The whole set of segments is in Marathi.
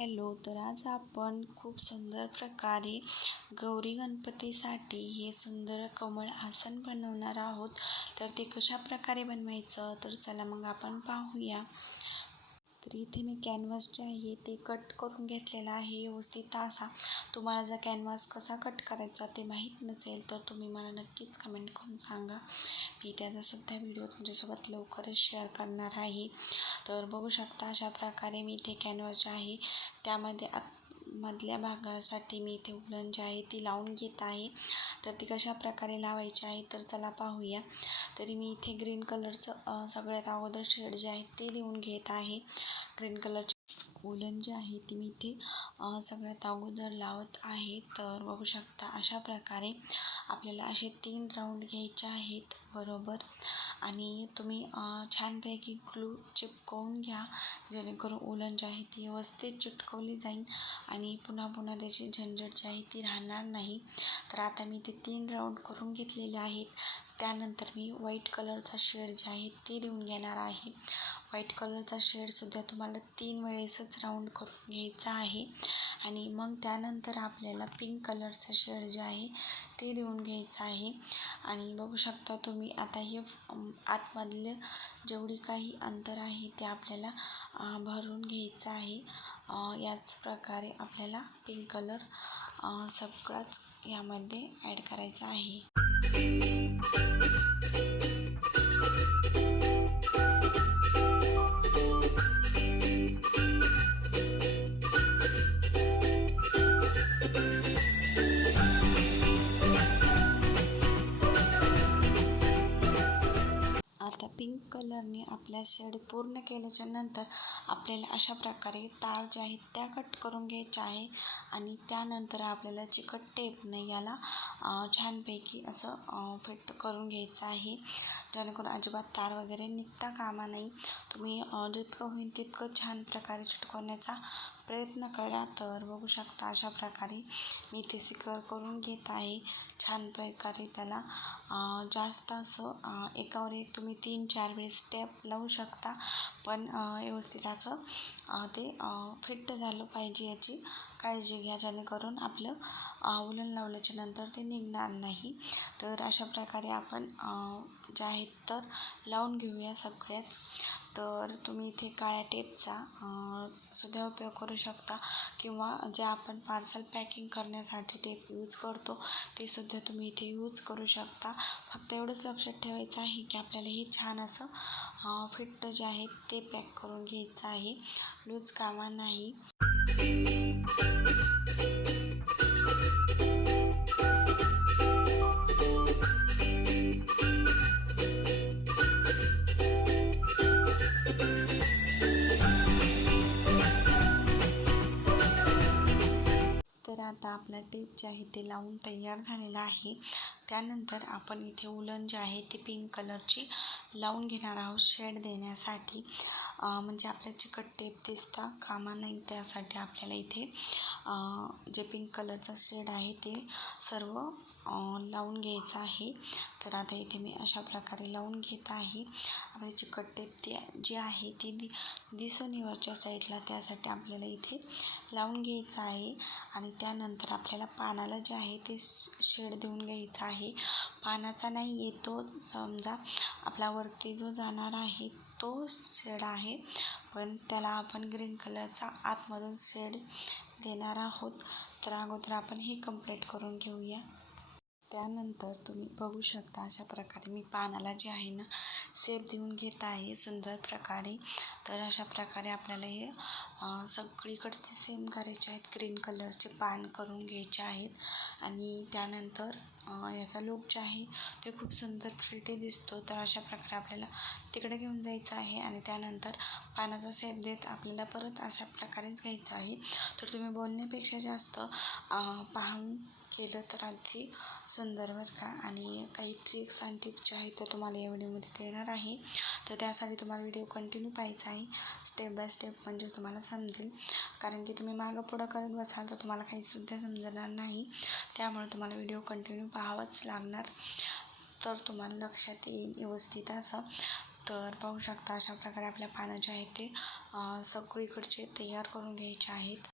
हॅलो. तर आज आपण खूप सुंदर प्रकारे गौरी गणपतीसाठी हे सुंदर कमळ आसन बनवणार आहोत. तर ते कशा प्रकारे बनवायचं तर चला मग आपण पाहूया. तर इथे मी कॅनव्हास जे आहे ते कट करून घेतलेला आहे व्यवस्थित असा. तुम्हाला जर कॅनव्हास कसा कट करायचा ते माहीत नसेल तर तुम्ही मला नक्कीच कमेंट करून सांगा. मी त्याचासुद्धा व्हिडिओ तुमच्यासोबत लवकरच शेअर करणार आहे. तर बघू शकता अशा प्रकारे मी इथे कॅनव्हास जे आहे त्यामध्ये मधल्या भागासाठी मी इथे उलन जे आहे ती लावून घेत आहे. तर ती कशा प्रकारे लावायची आहे तर चला पाहूया. तरी मी इथे ग्रीन कलरचं सगळ्यात अगोदर शेड जे आहे ते लिहून घेत आहे. ग्रीन कलरचे उलन जे आहे ते मी इथे सगळ्यात अगोदर लावत आहे. तर बघू शकता अशा प्रकारे आपल्याला असे 3 राऊंड घ्यायचे आहेत बरोबर. आणि तुम्ही छानपैकी ग्लू चिपकवून घ्या जेणेकरून उलन जे आहे ती व्यवस्थित चिटकवली जाईल आणि पुन्हा त्याची झंझट जी आहे ती राहणार नाही. तर आता मी ते 3 राऊंड करून घेतलेले आहेत. त्यानंतर मी व्हाईट कलरचा शेड जे आहे ते देऊन घेणार आहे. व्हाईट कलरचा शेडसुद्धा तुम्हाला 3 वेळेसच राऊंड करून घ्यायचा आहे. आणि मग त्यानंतर आपल्याला पिंक कलरचा शेड जे आहे ते देऊन घ्यायचं आहे. आणि बघू शकता तुम्ही आता हे आतमधले जेवढी काही अंतर आहे ते आपल्याला भरून घ्यायचं आहे. याच प्रकारे आपल्याला पिंक कलर सगळाच यामध्ये ॲड करायचा आहे. आता पिंक कलरने आपल्या शेड पूर्ण केल्याच्या नंतर आपल्याला अशा प्रकारे तार जे आहेत त्या कट करून घ्यायच्या आहे. आणि त्यानंतर आपल्याला चिकट टेपने याला छानपैकी असं फिट करून घ्यायचं आहे जेणेकरून अजिबात तार वगैरे निघता कामा नाही. तुम्ही जितकं होईल तितकं छान प्रकारे चिटकवण्याचा प्रयत्न करा. तर बघू शकता अशा प्रकारे मी इथे सिक्युअर करून घेत आहे. छान प्रकारे त्याला जास्त असं एकावर एक तुम्ही 3-4 वेळेस स्टेप लावू शकता. पण व्यवस्थित असं ते फिट झालं पाहिजे याची काळजी घ्या जेणेकरून आपलं उलन लावल्याच्या नंतर ते निघणार नाही. तर अशा प्रकारे आपण जे आहेत तर लावून घेऊया सगळ्याच. तर तुम्ही इथे काळ्या टेपचा सुद्धा उपयोग करू शकता किंवा जे आपण पार्सल पॅकिंग करण्यासाठी टेप यूज करतो ते सुद्धा तुम्ही इथे यूज करू शकता. फक्त एवढंच लक्षात ठेवायचं आहे की आपल्याला हे छान असं फिट जे आहे ते पॅक करून घ्यायचं आहे, लूज कामा नाही. तर आता आपला टेप जे आहे ते लावून तयार झालेला आहे. त्यानंतर आपण इथे उलन जे आहे ते पिंक कलरची लावून घेणार आहोत शेड देण्यासाठी. म्हणजे आपल्या चिकट टेप दिसता कामा नाही त्यासाठी आपल्याला इथे जे पिंक कलरचा शेड आहे ते सर्व लावून घ्यायचं आहे. तर आता इथे मी अशा प्रकारे लावून घेत आहे. आपली चिकट टेप ती जी आहे ती दिसून वरच्या साईडला त्यासाठी आपल्याला इथे लावून घ्यायचं आहे. आणि त्यानंतर आपल्याला पानाला जे आहे ते शेड देऊन घ्यायचा आहे. पानाचा नाही येतो समजा आपला वरती जो जाणार आहे तो शेड आहे, पण त्याला आपण ग्रीन कलरचा आतमधून शेड देणार आहोत. तर अगोदर आपण हे कंप्लीट करून घेऊया. त्यानंतर तुम्ही बघू शकता अशा प्रकारे मी पानाला जे आहे ना शेप देऊन घेत आहे सुंदर प्रकारे. तर अशा प्रकारे आपल्याला हे सगळीकडचे सेम करायचे आहेत. ग्रीन कलरचे पान करून घ्यायचे आहेत. आणि त्यानंतर याचा लूक जे आहे ते खूप सुंदर प्रिटी दिसतो. तर अशा प्रकारे आपल्याला तिकडे घेऊन जायचं आहे. आणि त्यानंतर पानाचा शेप देत आपल्याला परत अशा प्रकारेच घ्यायचं आहे. तर तुम्ही बोलण्यापेक्षा जास्त पाहून केलं तर अगदी सुंदर बरं का. आणि काही ट्रिक्स आणि टिप्स जे आहेत तर तुम्हाला या व्हिडिओमध्ये देणार आहे. तर त्यासाठी तुम्हाला व्हिडिओ कंटिन्यू पाहायचा आहे, स्टेप बाय स्टेप, म्हणजे तुम्हाला समजेल. कारण की तुम्ही मागं पुढं करत बसाल तर तुम्हाला काहीसुद्धा समजणार नाही. त्यामुळे तुम्हाला व्हिडिओ कंटिन्यू पाहावाच लागणार तर तुम्हाला लक्षात येईल व्यवस्थित असं. तर पाहू शकता अशा प्रकारे आपल्या पानं जे आहेत ते सगळीकडचे तयार करून घ्यायचे आहेत.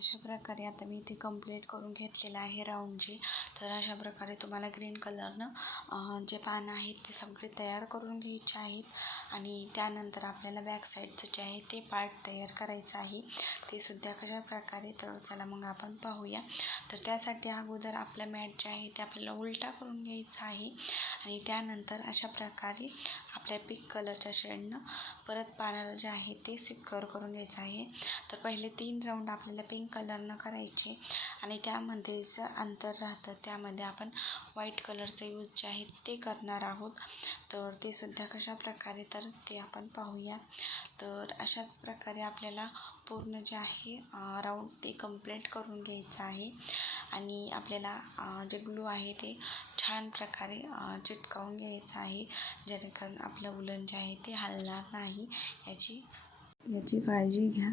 अशा प्रकारे आता मी इथे कंप्लीट करून घेतलेलं आहे राऊंडची. तर अशा प्रकारे तुम्हाला ग्रीन कलरनं जे पानं आहेत ते सगळे तयार करून घ्यायचे आहेत आणि त्यानंतर आपल्याला बॅक साईडचं जे आहे ते पार्ट तयार करायचं आहे. ते सुद्धा कशा प्रकारे, तर चला मग आपण पाहूया. तर त्यासाठी अगोदर आपला मॅट जे आहे ते आपल्याला उलटा करून घ्यायचा आहे आणि त्यानंतर अशा प्रकारे आपल्या पिंक कलरच्या शेडनं परत पानाला जे आहे ते सिक्युअर करून घ्यायचं आहे. तर पहिले 3 राऊंड आपल्याला पिंक कलरनं करायचे आणि त्यामध्ये जे अंतर राहतं त्यामध्ये आपण व्हाईट कलरचा यूज जे आहे ते करणार आहोत. तर ते सुद्धा कशा प्रकारे, तर ते आपण पाहूया. तर अशाच प्रकारे आपल्याला पूर्ण जे आहे राऊंड ते कंप्लीट करून घ्यायचं आहे आणि आपल्याला जे ग्लू आहे ते छान प्रकारे चिटकावून घ्यायचं आहे, जेणेकरून आपलं उलन जे आहे ते हलणार नाही याची काळजी घ्या.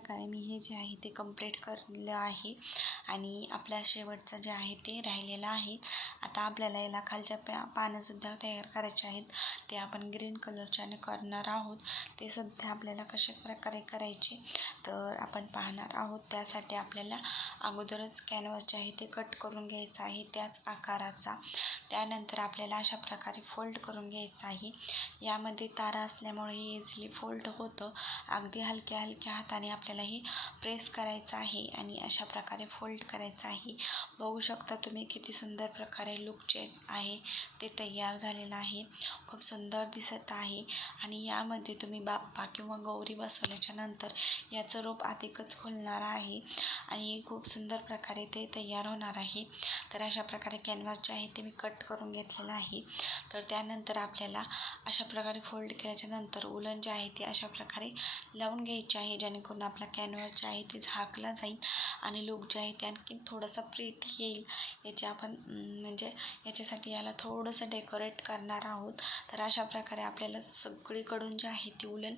प्रकारे मी हे जे आहे ते कंप्लीट करलेलं आहे आणि आपल्या शेवटचं जे आहे ते राहिलेलं आहे. आता आपल्याला याला खालच्या पानंसुद्धा तयार करायचे आहेत. ते आपण ग्रीन कलरच्याने करणार आहोत. ते सुद्धा आपल्याला कशा प्रकारे करायचे तर आपण पाहणार आहोत. त्यासाठी आपल्याला अगोदरच कॅनव्हास जे आहे ते कट करून घ्यायचं आहे त्याच आकाराचा. त्यानंतर आपल्याला अशा प्रकारे फोल्ड करून घ्यायचं आहे. यामध्ये तारा असल्यामुळे हे इझिली फोल्ड होतं. अगदी हलक्या हलक्या हाताने आपल्याला हे प्रेस करायचं आहे आणि अशा प्रकारे फोल्ड करायचं आहे. बघू शकता तुम्ही किती सुंदर प्रकारे लुक जे आहे ते तयार झालेलं आहे. खूप सुंदर दिसत आहे आणि यामध्ये तुम्ही बाप्पा किंवा गौरी बसवल्याच्या नंतर याचं रूप अधिकच खुलणार आहे आणि खूप सुंदर प्रकारे ते तयार होणार आहे. तर अशा प्रकारे कॅनव्हास जे आहे ते मी कट करून घेतलेलं आहे. तर त्यानंतर आपल्याला अशा प्रकारे फोल्ड केल्याच्या नंतर उलन जे आहे ते अशा प्रकारे लावून घ्यायचे आहे, जेणेकरून आपला कॅनव्हास जे आहे ते झाकला जाईल आणि लुक जे आहे ते आणखी थोडंसं प्रिटी येईल. याचे आपण म्हणजे याच्यासाठी याला थोडंसं डेकोरेट करणार आहोत. तर अशा प्रकारे आपल्याला सगळीकडून जे आहे ती उलन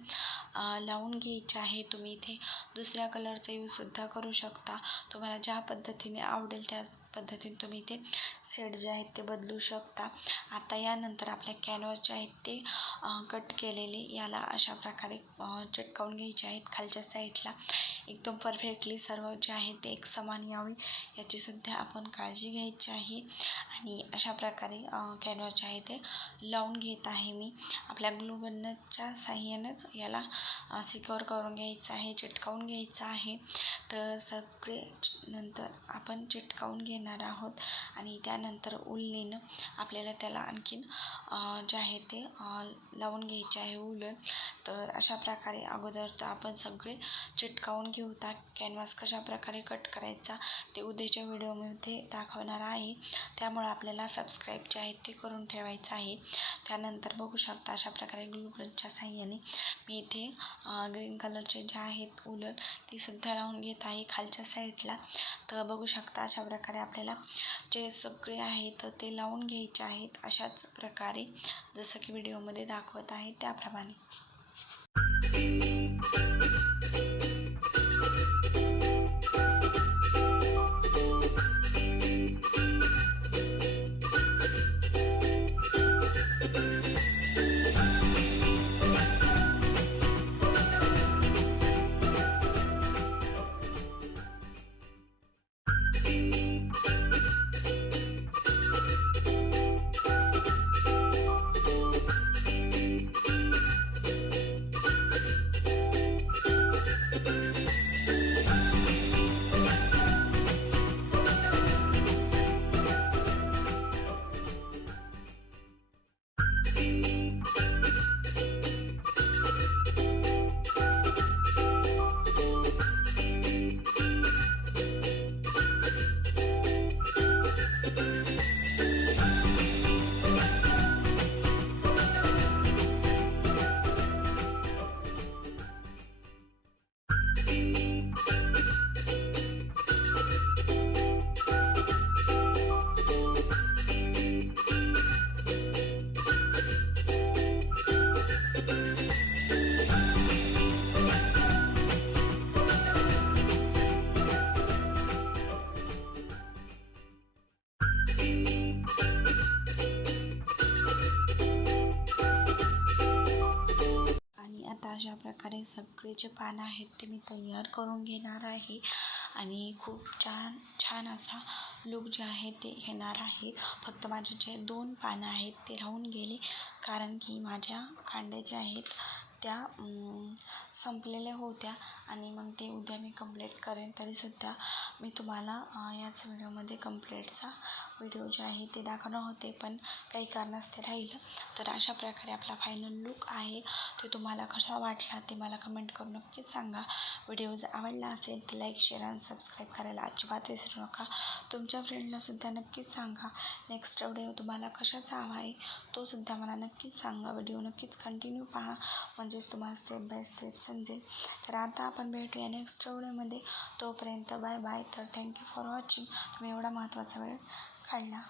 लावून घ्यायची आहे. तुम्ही इथे दुसऱ्या कलरचा यूजसुद्धा करू शकता. तुम्हाला ज्या पद्धतीने आवडेल त्या पद्धतीने तुम्ही इथे शेड जे आहेत ते बदलू शकता. आता यानंतर आपल्या कॅनव्हास जे आहेत ते कट केलेले याला अशा प्रकारे चिटकवून घ्यायचे आहेत खालच्या साईडला. एकदम परफेक्टली सर्व जे आहे ते एक समान यावी याचीसुद्धा आपण काळजी घ्यायची आहे आणि अशा प्रकारे कॅनव्हास जे आहे ते लावून घेत आहे मी. आपल्या ग्लू गनच्या साहाय्यानेच याला सिक्युअर करून घ्यायचं आहे, चिटकवून घ्यायचं आहे. तर सगळे नंतर आपण चिटकवून घेणार आहोत आणि त्यानंतर उलनीनं आपल्याला त्याला आणखीन जे आहे ते लावून घ्यायचे आहे उलन. तर अशा प्रकारे अगोदर तर आपण सगळे चिटकावून घेऊ. कॅनव्हास कशा प्रकारे कट करायचा ते उद्याच्या व्हिडिओमध्ये दाखवणार आहे. त्यामुळे आपल्याला सबस्क्राईब जे आहे ते करून ठेवायचं आहे. त्यानंतर बघू शकता अशा प्रकारे ग्लू गनच्या साहाय्याने मी इथे ग्रीन कलरचे जे आहेत उलन तीसुद्धा लावून घेत आहे खालच्या साईडला. तर बघू शकता अशा प्रकारे आपल्याला जे सगळे आहेत ते लावून घ्यायचे आहेत अशाच प्रकारे जसं की व्हिडिओमध्ये दाखवत आहे त्याप्रमाणे. अशा प्रकारे सगळे जे पानं आहेत ते मी तयार करून घेणार आहे आणि खूप छान असा लुक जे आहे ते येणार आहे. फक्त माझे जे 2 पानं आहेत ते राहून गेले, कारण की माझ्या कांड्या ज्या आहेत त्या संपलेल्या होत्या आणि मग ते उद्या मी कंप्लीट करेन. तरीसुद्धा मी तुम्हाला याच व्हिडिओमध्ये कंप्लीटचा व्हिडिओ जे आहे ते दाखवणार होते, पण काही कारणास्तव राहिलं. तर अशा प्रकारे आपला फायनल लुक आहे. तो तुम्हाला कसा वाटला ते मला कमेंट करून नक्कीच सांगा. व्हिडिओ जर आवडला असेल तर लाईक, शेअर आणि सबस्क्राईब करायला अजिबात विसरू नका. तुमच्या फ्रेंडलासुद्धा नक्कीच सांगा. नेक्स्ट व्हिडिओ तुम्हाला कशाचा हवा आहे तो सुद्धा मला नक्कीच सांगा. व्हिडिओ नक्कीच कंटिन्यू पहा, म्हणजेच तुम्हाला स्टेप बाय स्टेप समजेल. तर आता आपण भेटूया नेक्स्ट व्हिडिओमध्ये. तोपर्यंत बाय बाय. तर थँक्यू फॉर वॉचिंग. तुम्ही एवढा महत्त्वाचा वेळ काढला.